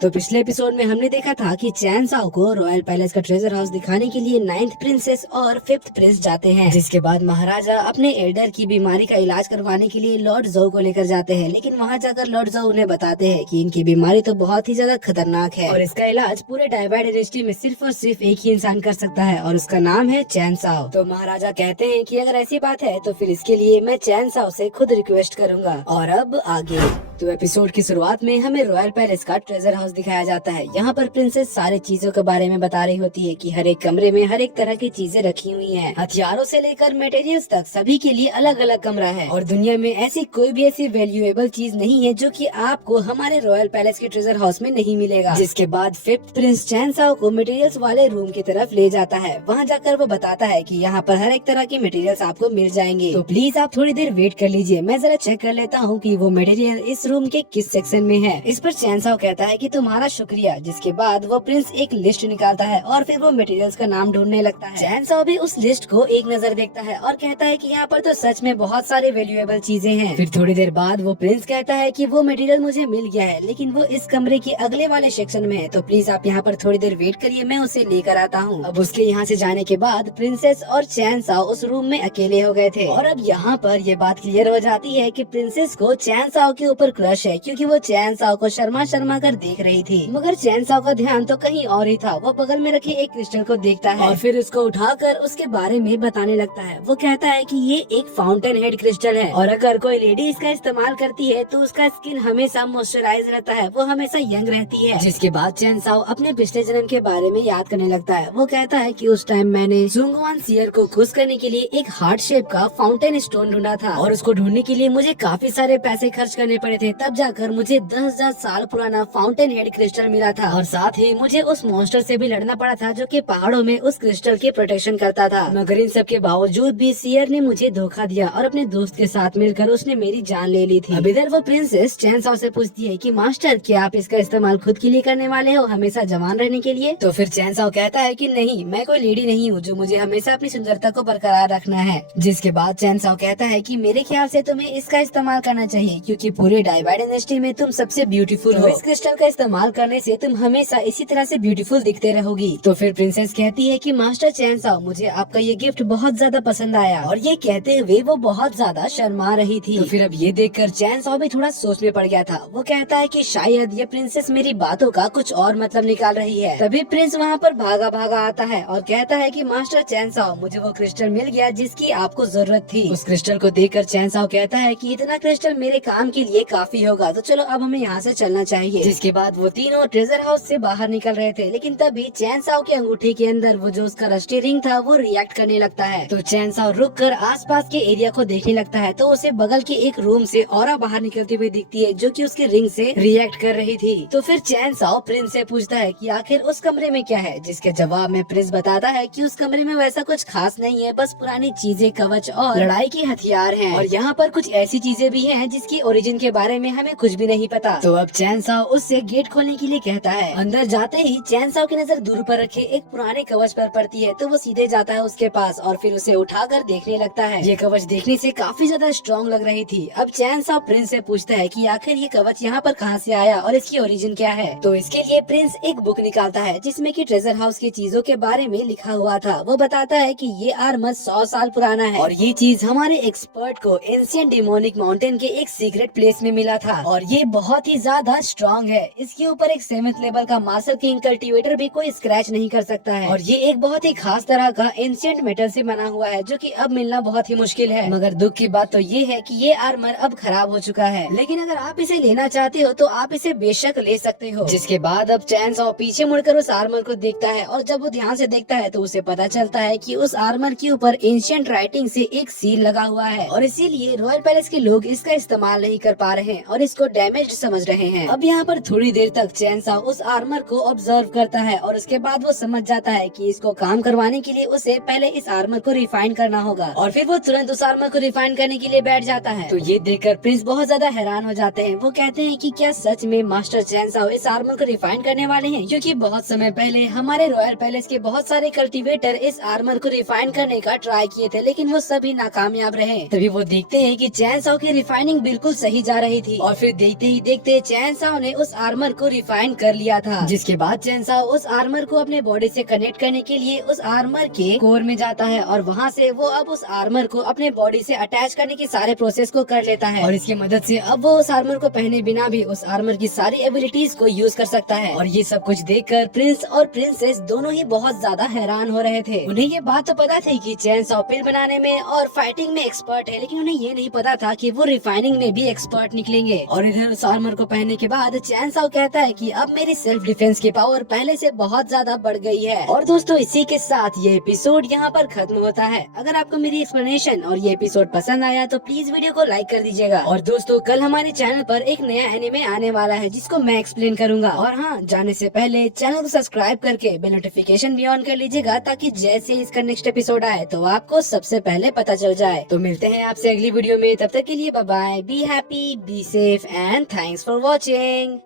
तो पिछले एपिसोड में हमने देखा था कि चैन साओ को रॉयल पैलेस का ट्रेजर हाउस दिखाने के लिए 9th प्रिंसेस और 5th प्रिंस जाते हैं, जिसके बाद महाराजा अपने एल्डर की बीमारी का इलाज करवाने के लिए लॉर्ड जोउ को लेकर जाते हैं। लेकिन वहाँ जाकर लॉर्ड जोउ उन्हें बताते हैं कि इनकी बीमारी तो बहुत ही ज्यादा खतरनाक है और इसका इलाज पूरे डायबाई डायनेस्टी में सिर्फ और सिर्फ एक ही इंसान कर सकता है और उसका नाम है चैन साओ। तो महाराजा कहते हैं कि अगर ऐसी बात है तो फिर इसके लिए मैं चैन साओ से खुद रिक्वेस्ट करूंगा। और अब आगे तो एपिसोड की शुरुआत में हमें रॉयल पैलेस का ट्रेजर हाउस दिखाया जाता है। यहाँ पर प्रिंसेस सारी चीजों के बारे में बता रही होती है कि हर एक कमरे में हर एक तरह की चीजें रखी हुई हैं। हथियारों से लेकर मटेरियल्स तक सभी के लिए अलग अलग कमरा है और दुनिया में ऐसी कोई भी ऐसी वैल्यूएबल चीज नहीं है जो कि आपको हमारे रॉयल पैलेस के ट्रेजर हाउस में नहीं मिलेगा। जिसके बाद 5th प्रिंस चैन साओ को मटेरियल्स वाले रूम की तरफ ले जाता है। वहाँ जाकर वो बताता है कि यहाँ पर हर एक तरह के मटेरियल्स आपको मिल जाएंगे, तो प्लीज आप थोड़ी देर वेट कर लीजिए, मैं जरा चेक कर लेता हूँ कि वो मटेरियल इस रूम के किस सेक्शन में है। इस पर चैन साओ कहता है कि तुम्हारा शुक्रिया। जिसके बाद वो प्रिंस एक लिस्ट निकालता है और फिर वो मटेरियल्स का नाम ढूंढने लगता है। चैन साओ भी उस लिस्ट को एक नजर देखता है और कहता है कि यहाँ पर तो सच में बहुत सारे वैल्यूएबल चीजें हैं। फिर थोड़ी देर बाद वो प्रिंस कहता है कि वो मटेरियल मुझे मिल गया है, लेकिन वो इस कमरे के अगले वाले सेक्शन में है, तो प्लीज आप यहाँ पर थोड़ी देर वेट करिए, मैं उसे लेकर आता हूँ। अब उसके यहाँ से जाने के बाद प्रिंसेस और चैन साओ उस रूम में अकेले हो गए थे और अब यहाँ पर ये बात क्लियर हो जाती है कि प्रिंसेस को चैन साओ के ऊपर क्रश है, क्योंकि वो चैन साओ को शर्मा शर्मा कर देख रही थी। मगर चैन साओ का ध्यान तो कहीं और ही था। वो बगल में रखे एक क्रिस्टल को देखता है और फिर उसको उठाकर उसके बारे में बताने लगता है। वो कहता है कि ये एक फाउंटेन हेड क्रिस्टल है और अगर कोई लेडी इसका इस्तेमाल करती है तो उसका स्किन हमेशा मॉइस्चराइज रहता है, वो हमेशा यंग रहती है। जिसके बाद चैन साओ अपने पिछले जन्म के बारे में याद करने लगता है। वो कहता है कि उस टाइम मैंने जुंगवान सियर को खुश करने के लिए एक हार्ट शेप का फाउंटेन स्टोन ढूंढा था और उसको ढूंढने के लिए मुझे काफी सारे पैसे खर्च करने पड़े थे, तब जाकर मुझे 10,000 साल पुराना फाउंटेन हेड क्रिस्टल मिला था और साथ ही मुझे उस मॉन्स्टर से भी लड़ना पड़ा था जो कि पहाड़ों में उस क्रिस्टल की प्रोटेक्शन करता था। मगर इन सब के बावजूद भी सियर ने मुझे धोखा दिया और अपने दोस्त के साथ मिलकर उसने मेरी जान ले ली थी। अब इधर वो प्रिंसेस चैन साओ से पूछती है कि मास्टर, क्या आप इसका इस्तेमाल खुद के लिए करने वाले हो, हमेशा जवान रहने के लिए? तो फिर चैन साओ कहता है कि नहीं, मैं कोई लेडी नहीं हूँ जो मुझे हमेशा अपनी सुंदरता को बरकरार रखना है। जिसके बाद चैन साओ कहता है कि मेरे ख्याल से तुम्हें इसका इस्तेमाल करना चाहिए, क्योंकि पूरे डायबाई डायनेस्टी में तुम सबसे ब्यूटीफुल हो। इस क्रिस्टल का इस्तेमाल करने से तुम हमेशा इसी तरह से ब्यूटीफुल दिखते रहोगी। तो फिर प्रिंसेस कहती है कि मास्टर चैन साओ, मुझे आपका ये गिफ्ट बहुत ज्यादा पसंद आया, और ये कहते हुए वो बहुत ज्यादा शर्मा रही थी। तो फिर अब ये देखकर चैन साओ भी थोड़ा सोच में पड़ गया था। वो कहता है कि शायद ये प्रिंसेस मेरी बातों का कुछ और मतलब निकाल रही है। तभी प्रिंस वहाँ पर भागा भागा आता है और कहता है कि मास्टर चैन साओ, मुझे वो क्रिस्टल मिल गया जिसकी आपको जरूरत थी। उस क्रिस्टल को देखकर चैन साओ कहता है कि इतना क्रिस्टल मेरे काम के लिए काफी होगा, तो चलो अब हमें यहाँ से चलना चाहिए। जिसके बाद वो तीनों ट्रेजर हाउस से बाहर निकल रहे थे, लेकिन तभी चैन साओ की अंगूठी के अंदर वो जो उसका रस्टी रिंग था वो रिएक्ट करने लगता है। तो चैन साओ रुक कर आसपास के एरिया को देखने लगता है, तो उसे बगल के एक रूम से ऑरा बाहर निकलती हुई दिखती है जो कि उसके रिंग से रिएक्ट कर रही थी। तो फिर चैन साओ प्रिंस से पूछता है कि आखिर उस कमरे में क्या है, जिसके जवाब में प्रिंस बताता है कि उस कमरे में वैसा कुछ खास नहीं है, बस पुरानी चीजें, कवच और लड़ाई के हथियार हैं और यहाँ पर कुछ ऐसी चीजें भी हैं जिसकी ओरिजिन के बारे में हमें कुछ भी नहीं पता। तो अब चैन साओ उससे गेट खोलने के लिए कहता है। अंदर जाते ही चैन साओ की नजर दूर पर रखे एक पुराने कवच पर पड़ती है, तो वो सीधे जाता है उसके पास और फिर उसे उठाकर देखने लगता है। ये कवच देखने से काफी ज्यादा स्ट्रॉन्ग लग रही थी। अब चैन साओ प्रिंस से पूछता है कि आखिर ये कवच यहाँ पर कहाँ से आया और इसकी ओरिजिन क्या है। तो इसके लिए प्रिंस एक बुक निकालता है जिसमें कि ट्रेजर हाउस की चीजों के बारे में लिखा हुआ था। वो बताता है कि ये आर्मर 100 साल पुराना है और ये चीज हमारे एक्सपर्ट को एंशिएंट डिमोनिक माउंटेन के एक सीक्रेट प्लेस में मिला था और ये बहुत ही ज्यादा स्ट्रॉन्ग है। इसके ऊपर एक 7th लेवल का मास्टर किंग कल्टीवेटर भी कोई स्क्रैच नहीं कर सकता है और ये एक बहुत ही खास तरह का एंशिएंट मेटल से बना हुआ है जो कि अब मिलना बहुत ही मुश्किल है। मगर दुख की बात तो ये है कि ये आर्मर अब खराब हो चुका है, लेकिन अगर आप इसे लेना चाहते हो तो आप इसे बेशक ले सकते हो। जिसके बाद अब चैन साओ पीछे मुड़कर उस आर्मर को देखता है और जब वो ध्यान से देखता है तो उसे पता चलता है कि उस आर्मर के ऊपर एंशिएंट राइटिंग से एक सील लगा हुआ है और इसीलिए रॉयल पैलेस के लोग इसका इस्तेमाल नहीं कर पा रहे हैं और इसको डैमेज्ड समझ रहे हैं। अब यहाँ पर थोड़ी देर तक चैन साओ उस आर्मर को ऑब्जर्व करता है और उसके बाद वो समझ जाता है कि इसको काम करवाने के लिए उसे पहले इस आर्मर को रिफाइन करना होगा और फिर वो तुरंत उस आर्मर को रिफाइन करने के लिए बैठ जाता है। तो ये देखकर प्रिंस बहुत ज्यादा हैरान हो जाते हैं। वो कहते हैं कि क्या सच में मास्टर चैन साओ इस आर्मर को रिफाइन करने वाले हैं, क्योंकि बहुत समय पहले हमारे रॉयल पैलेस के बहुत सारे कल्टीवेटर इस आर्मर को रिफाइन करने का ट्राई किए थे, लेकिन वो सभी नाकामयाब रहे। तभी वो देखते हैं कि चैन साओ की रिफाइनिंग बिल्कुल सही जा रही गई थी और फिर देखते ही देखते चैन साओ ने उस आर्मर को रिफाइन कर लिया था, जिसके बाद चैन साओ उस आर्मर को अपने बॉडी से कनेक्ट करने के लिए उस आर्मर के कोर में जाता है और वहाँ से वो अब उस आर्मर को अपने बॉडी से अटैच करने के सारे प्रोसेस को कर लेता है और इसकी मदद से अब वो उस आर्मर को पहने बिना भी उस आर्मर की सारी एबिलिटीज को यूज कर सकता है। और ये सब कुछ देखकर प्रिंस और प्रिंसेस दोनों ही बहुत ज्यादा हैरान हो रहे थे। उन्हें ये बात तो पता थी कि चैन साओ पिल बनाने में और फाइटिंग में एक्सपर्ट है, लेकिन उन्हें ये नहीं पता था कि वो रिफाइनिंग में भी एक्सपर्ट निकलेंगे। और इधर उस आर्मर को पहनने के बाद चैन साओ कहता है कि अब मेरी सेल्फ डिफेंस की पावर पहले से बहुत ज्यादा बढ़ गई है। और दोस्तों इसी के साथ ये एपिसोड यहाँ पर खत्म होता है। अगर आपको मेरी एक्सप्लेनेशन और ये एपिसोड पसंद आया तो प्लीज वीडियो को लाइक कर दीजिएगा। और दोस्तों कल हमारे चैनल पर एक नया एनिमे आने वाला है जिसको मैं एक्सप्लेन करूंगा। और हाँ, जाने से पहले चैनल को सब्सक्राइब करके बेल नोटिफिकेशन भी ऑन कर लीजिएगा ताकि जैसे इसका नेक्स्ट एपिसोड आए तो आपको सबसे पहले पता चल जाए। तो मिलते हैं आपसे अगली वीडियो में, तब तक के लिए bye bye, be happy, be safe and thanks for watching.